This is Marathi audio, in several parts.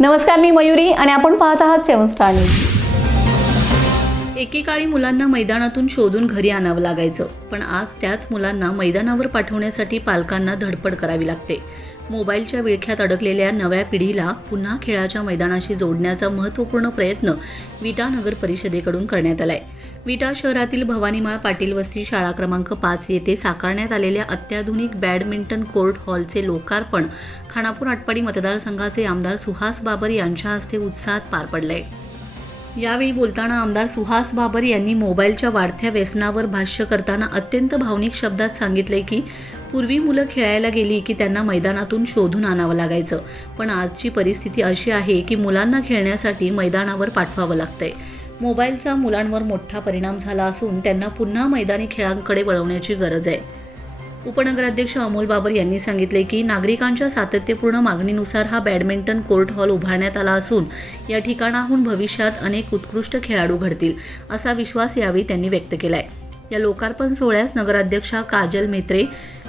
नमस्कार, मी मयुरी आणि आपण पाहत आहात 7 स्टार न्यूज. एकेकाळी मुलांना मैदानातून शोधून घरी आणावं लागायचं, पण आज त्याच मुलांना मैदानावर पाठवण्यासाठी पालकांना धडपड करावी लागते. मोबाईलच्या विळख्यात अडकलेल्या नव्या पिढीला पुन्हा खेळाच्या मैदानाशी जोडण्याचा महत्त्वपूर्ण प्रयत्न विटा नगर परिषदेकडून करण्यात आलाय. विटा शहरातील भवानीमाळ पाटील वस्ती शाळा क्रमांक 5 येथे साकारण्यात आलेल्या अत्याधुनिक बॅडमिंटन कोर्ट हॉलचे लोकार्पण खानापूर आटपाडी मतदारसंघाचे आमदार सुहास बाबर यांच्या हस्ते उत्साहात पार पडले. यावेळी बोलताना आमदार सुहास बाबर यांनी मोबाईलच्या वाढत्या व्यसनावर भाष्य करताना अत्यंत भावनिक शब्दात सांगितले की पूर्वी मुलं खेळायला गेली की त्यांना मैदानातून शोधून आणावं लागायचं, पण आजची परिस्थिती अशी आहे की मुलांना खेळण्यासाठी मैदानावर पाठवावं लागतंय. मोबाईलचा मुलांवर मोठा परिणाम झाला असून त्यांना पुन्हा मैदानी खेळांकडे वळवण्याची गरज आहे. उपनगराध्यक्ष अमोल बाबर यांनी सांगितले की नागरिकांच्या सातत्यपूर्ण मागणीनुसार हा बॅडमिंटन कोर्ट हॉल उभारण्यात आला असून या ठिकाणाहून भविष्यात अनेक उत्कृष्ट खेळाडू घडतील असा विश्वास यावेळी त्यांनी व्यक्त केलाय. या लोकार्पण सोहळ्यास नगराध्यक्षा काजल मेत्रे,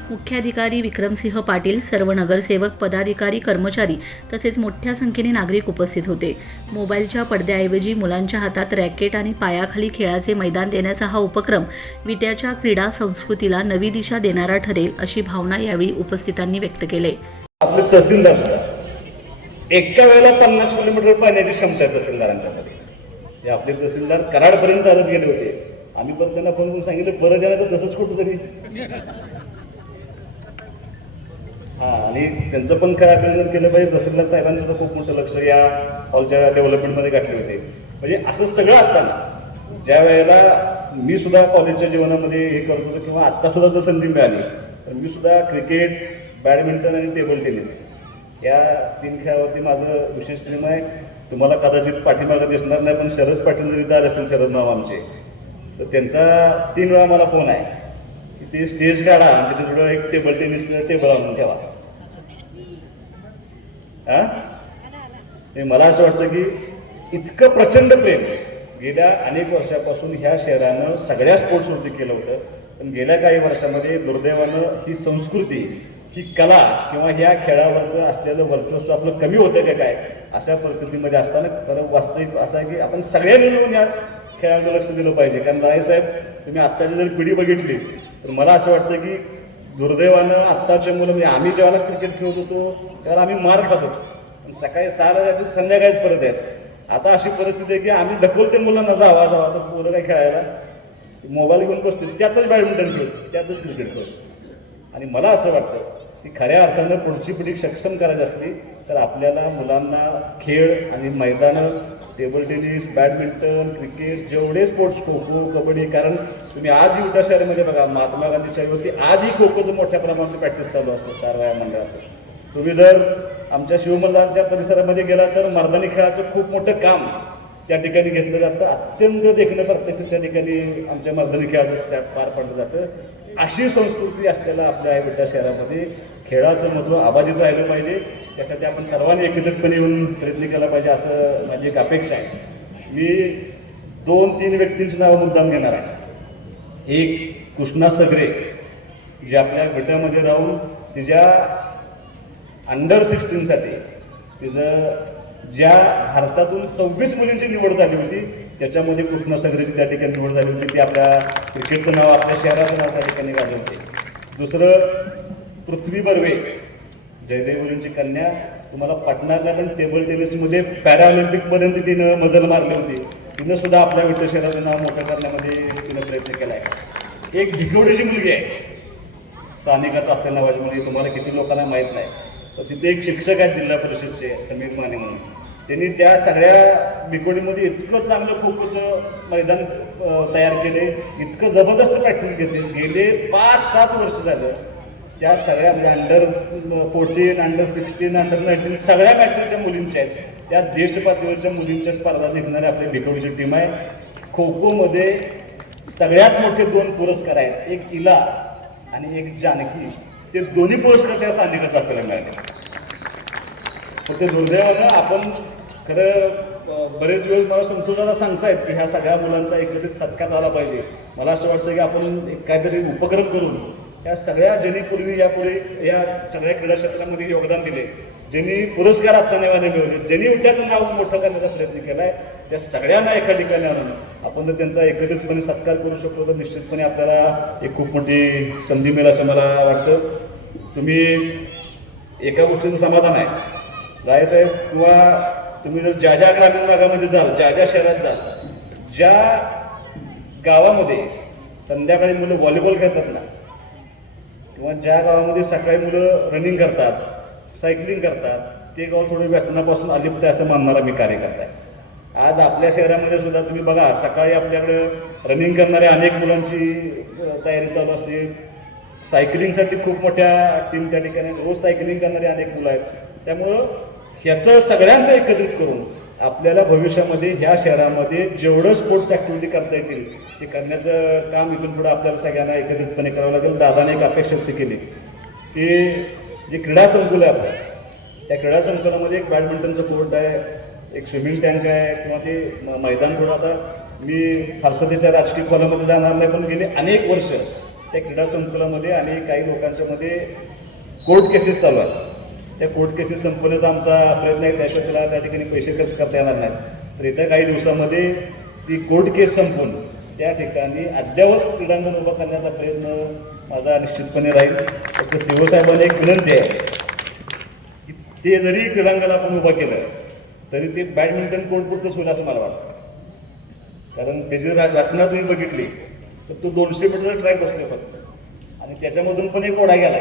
मुख्याधिकारी विक्रमसिंह पाटील, सर्व नगरसेवक, पदाधिकारी, कर्मचारी तसेच मोठ्या संख्येने नागरिक उपस्थित होते. मोबाईलच्या पडद्याऐवजी मुलांच्या हातात रॅकेट आणि पायाखाली खेळाचे मैदान देण्याचा हा उपक्रम विट्याच्या क्रीडा संस्कृतीला नवी दिशा देणारा ठरेल अशी भावना यावेळी उपस्थितांनी व्यक्त केली. आपले तहसीलदार सुद्धा एका वेळेला 50 किलोमीटर पाण्याची क्षमता आहे तहसीलदारांच्याकडे. आपले तहसीलदार कराडपर्यंत चालत गेले होते. आम्ही पण त्यांना फोन करून सांगितलं परत गेला तर तसंच कुठंतरी. आणि त्यांचं पण काय अभिनंदन केलं पाहिजे. तहसीलदार साहेबांनी सुद्धा खूप मोठं लक्ष या हॉलच्या डेव्हलपमेंटमध्ये घातले होते. म्हणजे असं सगळं असताना ज्या वेळेला मी सुद्धा कॉलेजच्या जीवनामध्ये हे करत होतो किंवा आत्ता सुद्धा जर संधी मिळाली तर मी सुद्धा क्रिकेट, बॅडमिंटन आणि टेबल टेनिस या 3 खेळावरती माझं विशेष प्रेम आहे. तुम्हाला कदाचित पाठीमागं दिसणार नाही, पण शरद पाटील जरी दार असेल, शरद नाव आमचे, तर त्यांचा 3 वेळा मला फोन आहे की ते स्टेज काढा आणि तिथे थोडं एक टेबल टेनिस टेबल आणून ठेवा. मला असं वाटतं की इतकं प्रचंड प्रेम गेल्या अनेक वर्षापासून ह्या शहरानं सगळ्या स्पोर्ट्सवरती केलं होतं, पण गेल्या काही वर्षामध्ये दुर्दैवानं ही संस्कृती, ही कला किंवा ह्या खेळावरचं असलेलं वर्चस्व आपलं कमी होतं का काय अशा परिस्थितीमध्ये असताना खरं वास्तविक असं आहे की आपण सगळ्यांनी मिळून या खेळाकडे लक्ष दिलं पाहिजे. कारण रायसाहेब, तुम्ही आत्ताची जर पिढी बघितली तर मला असं वाटतं की दुर्दैवानं आत्ताच्या मुलं, म्हणजे आम्ही जेव्हा क्रिकेट खेळत होतो त्याला आम्ही मार खात होतो, सकाळी 6ला जायचं, संध्याकाळीच परत यायचं. आता अशी परिस्थिती आहे की आम्ही ढकलते मुलांना जावा तर पोरं काय खेळायला मोबाईल घेऊन बसते, त्यातच बॅडमिंटन खेळतो, त्यातच क्रिकेट खेळतो. आणि मला असं वाटतं की खऱ्या अर्थानं पुढची पिढी सक्षम करायची असली तर आपल्याला मुलांना खेळ आणि मैदानं, टेबल टेनिस, बॅडमिंटन, क्रिकेट, जेवढे स्पोर्ट्स, खो खो, कबड्डी, कारण तुम्ही आजही विटा शहरामध्ये बघा महात्मा गांधी शाळेवरती आजही खो खोचं मोठ्या प्रमाणात प्रॅक्टिस चालू असतं 4 वया मंडळाचं. तुम्ही जर आमच्या शिवमल्लांच्या परिसरामध्ये गेला तर मर्दानी खेळाचं खूप मोठं काम त्या ठिकाणी घेतलं जातं. अत्यंत देखणं प्रत्यक्ष त्या ठिकाणी आमच्या मर्दानी खेळाचं त्यात पार पडलं जातं. अशी संस्कृती असलेल्या आपल्या विटा शहरामध्ये खेळाचं महत्त्व अबाधित राहिलं पाहिजे. त्यासाठी आपण सर्वांनी एकत्रितपणे येऊन प्रयत्न केला पाहिजे असं माझी एक अपेक्षा आहे. मी 2-3 व्यक्तींची नावं मुद्दाम घेणार आहे. एक कृष्णा सगरे, जे आपल्या विट्यामध्ये राहून तिच्या अंडर 16साठी तिचं ज्या भारतातून 26 मुलींची निवड झाली होती त्याच्यामध्ये कृष्णा सगरेची त्या ठिकाणी निवड झाली होती. ती आपल्या क्रिकेटचं नाव, आपल्या शहराचं नाव त्या ठिकाणी गाजवते होते. दुसरं पृथ्वी बर्वे, जयदेव मुलींची कन्या, तुम्हाला पटणार नाही पण टेबल टेनिसमध्ये पॅराऑलिम्पिकपर्यंत तिनं मजल मारली होती. तिनं सुद्धा आपल्या विटा शहराचं नाव मोठं करण्यामध्ये तिनं प्रयत्न केला आहे. एक भिकवडीची मुलगी आहे, सानिका चाफ्या नावाची मुलगी, तुम्हाला किती लोकांना माहीत नाही, तर तिथे एक शिक्षक आहेत जिल्हा परिषदचे, समीर माने म्हणून. त्यांनी त्या सगळ्या भिकोडीमध्ये इतकं चांगलं खो खोचं मैदान तयार केले, इतकं जबरदस्त प्रॅक्टिस घेतली. गेले 5-7 वर्ष झालं त्या सगळ्या म्हणजे अंडर 14, अंडर 16, अंडर 19 सगळ्या मॅचेस ज्या मुलींच्या आहेत त्या देशपातळीवरच्या मुलींच्या स्पर्धा जिंकणारी आपली भिकोडीची टीम आहे. खो खोमध्ये सगळ्यात मोठे 2 पुरस्कार आहेत, एक इला आणि एक जानकी. ते दोन्ही पुरस्कार त्या सानिकाचा आपल्याला मिळाले. पण ते दुर्दैवानं आपण खरं बरेच दिवस मला संतोषाला सांगतायत की ह्या सगळ्या मुलांचा एकत्रित सत्कार झाला पाहिजे. मला असं वाटतं की आपण काहीतरी उपक्रम करून या सगळ्या ज्यांनी पूर्वी यापुढे या सगळ्या क्रीडा क्षेत्रामध्ये योगदान दिले ज्यांनी पुरस्कार आत्ता नव्याने मिळवले, ज्यांनी उद्याचं नाव मोठं करण्याचा प्रयत्न केला आहे, त्या सगळ्यांना एका ठिकाणी आणून आपण जर त्यांचा एकत्रितपणे सत्कार करू शकतो तर निश्चितपणे आपल्याला एक खूप मोठी संधी मिळेल असं मला वाटतं. तुम्ही एका गोष्टीचं समाधान आहे रायसाहेब, किंवा तुम्ही जर ज्या ज्या ग्रामीण भागामध्ये जाल, ज्या ज्या शहरात जाल, ज्या गावामध्ये संध्याकाळी मुलं व्हॉलीबॉल खेळतात ना, किंवा ज्या गावामध्ये सकाळी मुलं रनिंग करतात, सायकलिंग करतात, ते गाव थोडं व्यसनापासून अलिप्त आहे असं मानणारा मी कार्यकर्ता आहे. आज आपल्या शहरामध्ये सुद्धा तुम्ही बघा, सकाळी आपल्याकडं रनिंग करणाऱ्या अनेक मुलांची तयारी चालू असते. सायकलिंगसाठी खूप मोठ्या टीम त्या ठिकाणी रोज सायकलिंग करणारे अनेक मुलं आहेत. त्यामुळं ह्याचं सगळ्यांचं एकत्रित करून आपल्याला भविष्यामध्ये ह्या शहरामध्ये जेवढं स्पोर्ट्स ॲक्टिव्हिटी करता येतील ते करण्याचं काम इथून पुढं आपल्याला सगळ्यांना एकत्रितपणे करावं लागेल. दादाने एक अपेक्षा व्यक्त केली की जे क्रीडा संकुल आहे आपलं, त्या क्रीडा संकुलामध्ये एक बॅडमिंटनचं कोर्ट आहे, एक स्विमिंग टँक आहे, किंवा ते मैदान थोडं, आता मी फारसं त्याच्या राजकीय खोलामध्ये जाणार नाही, पण गेले अनेक वर्ष त्या क्रीडा संकुलामध्ये आणि काही लोकांच्यामध्ये कोर्ट केसेस चालू आहेत. त्या कोर्ट केसेस संपवण्याचा आमचा प्रयत्न आहे. त्याशिवाय त्याला त्या ठिकाणी पैसे खर्च करता येणार नाहीत. तर येत्या काही दिवसामध्ये ती कोर्ट केस संपवून त्या ठिकाणी अद्ययावत क्रीडांगण उभं करण्याचा प्रयत्न माझा निश्चितपणे राहील. फक्त सीओ साहेबांना एक विनंती आहे की ते जरी क्रीडांगण आपण उभं केलं तरी ते बॅडमिंटन कोर्ट पुरतंच होईल असं मला वाटतं. कारण त्याची रचना तुम्ही बघितली तर तो 200 मीटरचा ट्रॅक बसतोय फक्त, आणि त्याच्यामधून पण एक ओढा गेला.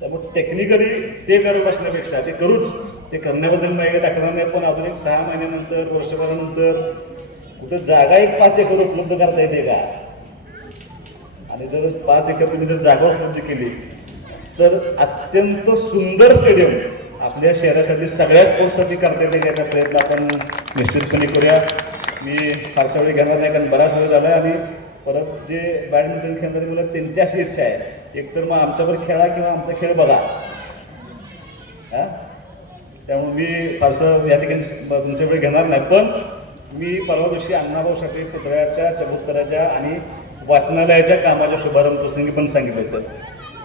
त्यामुळे टेक्निकली ते करत बसण्यापेक्षा ते करूच, ते करण्याबद्दल नाही दाखवणार नाही, पण अजून एक 6 महिन्यानंतर, वर्षभरानंतर कुठं जागा एक 5 एकर उपलब्ध करता येते का? आणि जर 5 एकर तुम्ही जर जागा उपलब्ध केली तर अत्यंत सुंदर स्टेडियम आपल्या शहरासाठी सगळ्या स्पोर्ट्ससाठी करता येते याचा प्रयत्न आपण निश्चितपणे करूया. मी फारसा वेळ घेणार नाही कारण बराच वेळ झाला आहे. आणि परत जे बॅडमिंटन खेळणारी मुलं त्यांची अशी इच्छा आहे, एकतर मग आमच्याबरोबर खेळा किंवा आमचा खेळ बघा. हां, त्यामुळे मी फारसं या ठिकाणी तुमच्या वेळ घेणार नाही. पण मी परवा दिवशी अण्णाभाऊ साठे पुतळ्याच्या चबुतराच्या आणि वाचनालयाच्या कामाच्या शुभारंभ प्रसंगी पण सांगितलं होतं.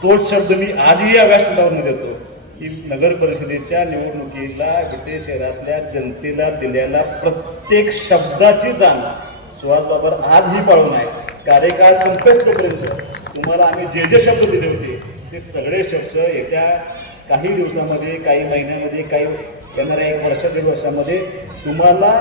तोच शब्द मी आजही या व्यासपीठावरून देतो की नगर परिषदेच्या निवडणुकीला विटे शहरातल्या जनतेला दिलेल्या प्रत्येक शब्दाची जाण सुहास बाबर आजही पाळून आहे. कार्यकाळ संपेस्तोपर्यंत तुम्हाला आम्ही जे जे शब्द दिले होते ते सगळे शब्द येत्या काही दिवसामध्ये, काही महिन्यामध्ये, काही येणाऱ्या 1 वर्षा 1.5 वर्षामध्ये तुम्हाला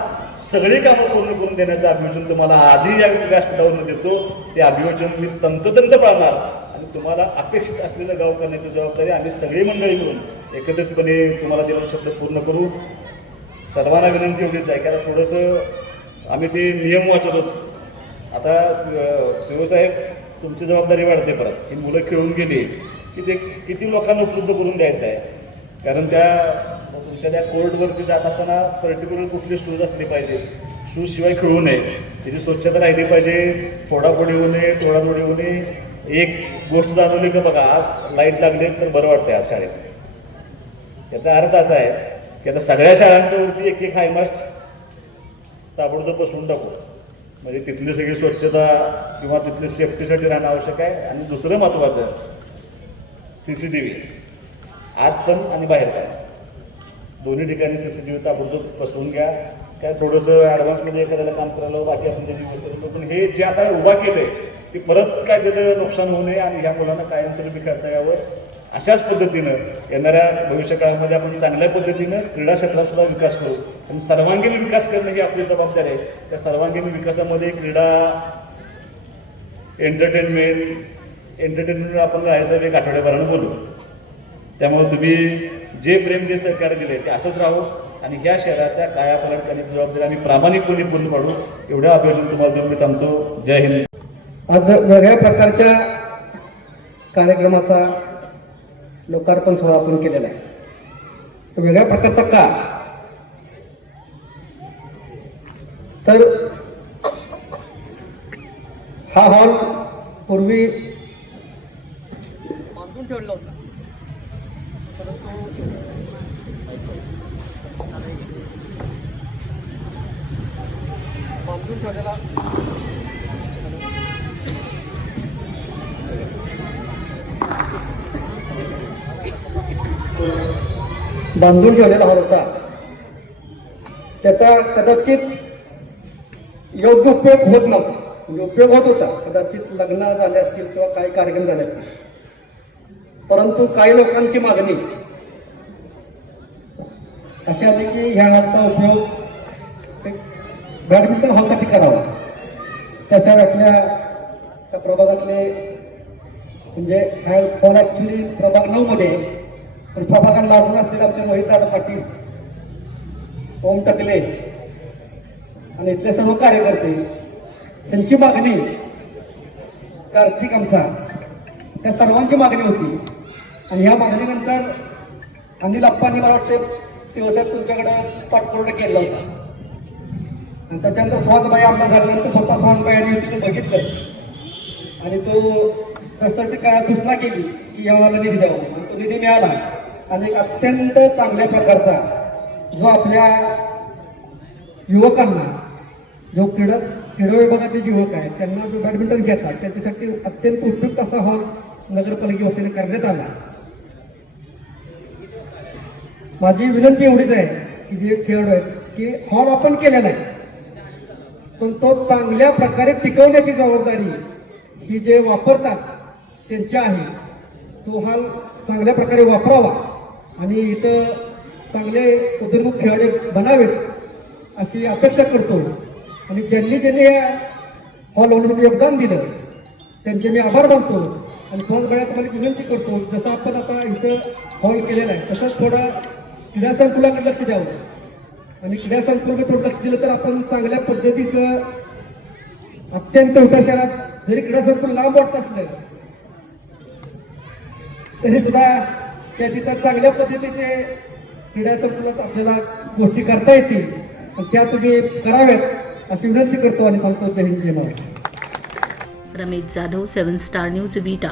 सगळी कामं पूर्ण करून देण्याचं अभिवचन तुम्हाला आजही या व्यासपीठावरून देतो. ते अभिवचन मी तंतोतंत पाळणार आणि तुम्हाला अपेक्षित असलेलं गाव करण्याची जबाबदारी आम्ही सगळी मंडळी मिळून एकत्रितपणे तुम्हाला दिलेले शब्द पूर्ण करू. सर्वांना विनंती एवढीच आहे की आता थोडंसं आम्ही ते नियम वाचत होतो. आता शिवसाहेब तुमची जबाबदारी वाढते. परत ही मुलं खेळून गेली की ते किती लोकांना उपलब्ध करून द्यायचं आहे. कारण तुमच्या त्या कोर्टवरती जात असताना पर्टिक्युलर कुठले शूज असले पाहिजे, शूज शिवाय खेळू नये, त्याची स्वच्छता राहिली पाहिजे, फोडाफोडी होऊ नये, तोडातोडी होऊ नये. एक गोष्ट जाणवली का बघा, आज लाईट लागली तर बरं वाटतंय आज शाळेत. याचा अर्थ असा आहे की आता सगळ्या शाळांच्या वरती एक हायमास्ट ताबडतोब बसवून टाकू, म्हणजे तिथली सगळी स्वच्छता किंवा तिथली सेफ्टीसाठी राहणं आवश्यक आहे. आणि दुसरं महत्त्वाचं CCTV आत पण आणि बाहेर पण दोन्ही ठिकाणी CCTV ताबडतोब बसवून घ्या. काय थोडंसं ॲडव्हान्समध्ये एखाद्याला काम करायला बाकी आपण त्याची विचारलं, पण हे जे आता उभा केलं आहे ते परत काय त्याचं नुकसान होऊ नये आणि ह्या मुलांना कायमस्वरूपी करता यावं. अशाच पद्धतीनं येणाऱ्या भविष्यकाळामध्ये आपण चांगल्या पद्धतीनं क्रीडा क्षेत्रात सुद्धा विकास करू. आणि सर्वांगीण विकास करणं ही आपली जबाबदारी आहे. त्या सर्वांगीण विकासामध्ये क्रीडा, एंटरटेनमेंट आपण राहायचं एक आठवड्याभरानं बोलू. त्यामुळे तुम्ही जे प्रेम, जे सहकार्य दिले ते असंच राहू आणि ह्या शहराच्या कायापालट करण्याची जबाबदारी आम्ही प्रामाणिकपणे पूर्ण पाडू. एवढं अभिवादन तुम्हाला देऊन मी थांबतो. जय हिंद. आज वेगळ्या प्रकारच्या कार्यक्रमाचा लोकार्पण सोहळा आपण केलेला आहे. तो वेगळ्या प्रकारचा का, तर हा हॉल पूर्वी बांधून ठेवला होता, परंतु बांधून ठेवलेला बांधून ठेवलेला हॉल होता त्याचा कदाचित योग्य उपयोग होत नव्हता. म्हणजे उपयोग होत होता, कदाचित लग्न झाले असतील किंवा काही कार्यक्रम झाले असतील, परंतु काही लोकांची मागणी अशी आली की ह्या हॉलचा उपयोग बॅडमिंटन हॉलसाठी करावा. त्यासाठी आपल्या त्या प्रभागातले म्हणजे हा हॉल ॲक्च्युली प्रभाग 9 मध्ये, पण प्रभागाला लागून असलेले आमचे मोहितदादा पाटील, ओम टकले आणि इथले सर्व कार्यकर्ते, त्यांची मागणी, कार्तिक आमचा, त्या सर्वांची मागणी होती. आणि ह्या मागणीनंतर अनिल अप्पांनी मला वाटते शिवसाहेब तुमच्याकडे पाठपुरावा केला होता. आणि त्याच्यानंतर सुहासबाई आमदार झाल्यानंतर स्वतः सुहासबाईंनी तिथे बघितलं आणि तो तशाची काय सूचना केली की याला निधी द्यावा. आणि तो निधी मिळाला आणि एक अत्यंत चांगल्या प्रकारचा जो आपल्या युवकांना, जो क्रीडा विभागातले जे युवक आहेत त्यांना जो बॅडमिंटन घेतात त्याच्यासाठी अत्यंत उपयुक्त असा हॉल नगरपालिके वतीने करण्यात आला. माझी विनंती एवढीच आहे की जे खेळाडू आहेत की हॉल आपण केलेला आहे, पण तो चांगल्या प्रकारे टिकवण्याची जबाबदारी ही जे वापरतात त्यांची आहे. तो हॉल चांगल्या प्रकारे वापरावा आणि इथं चांगले उदयोन्मुख खेळाडू बनावेत अशी अपेक्षा करतो. आणि ज्यांनी या हॉलवर योगदान दिलं त्यांचे मी आभार मानतो. आणि सुहासबाई तुम्हाला विनंती करतो, जसं आपण आता इथं हॉल केलेला आहे तसंच थोडं क्रीडा संकुलाकडे लक्ष द्यावं. आणि क्रीडा संकुलाकडे थोडं लक्ष दिलं तर आपण चांगल्या पद्धतीचं अत्यंत मोठ्या शहरात जरी क्रीडा संकुल लांब वाटत असलं तरी सुद्धा त्या तिथं चांगल्या पद्धतीचे क्रीडा संकुलात आपल्याला गोष्टी करता येतील आणि त्या तुम्ही कराव्यात अशी विनंती करतो आणि सांगतो. जय हिंद, जय महाराष्ट्र. रमेश जाधव, 7 स्टार न्यूज, विटा.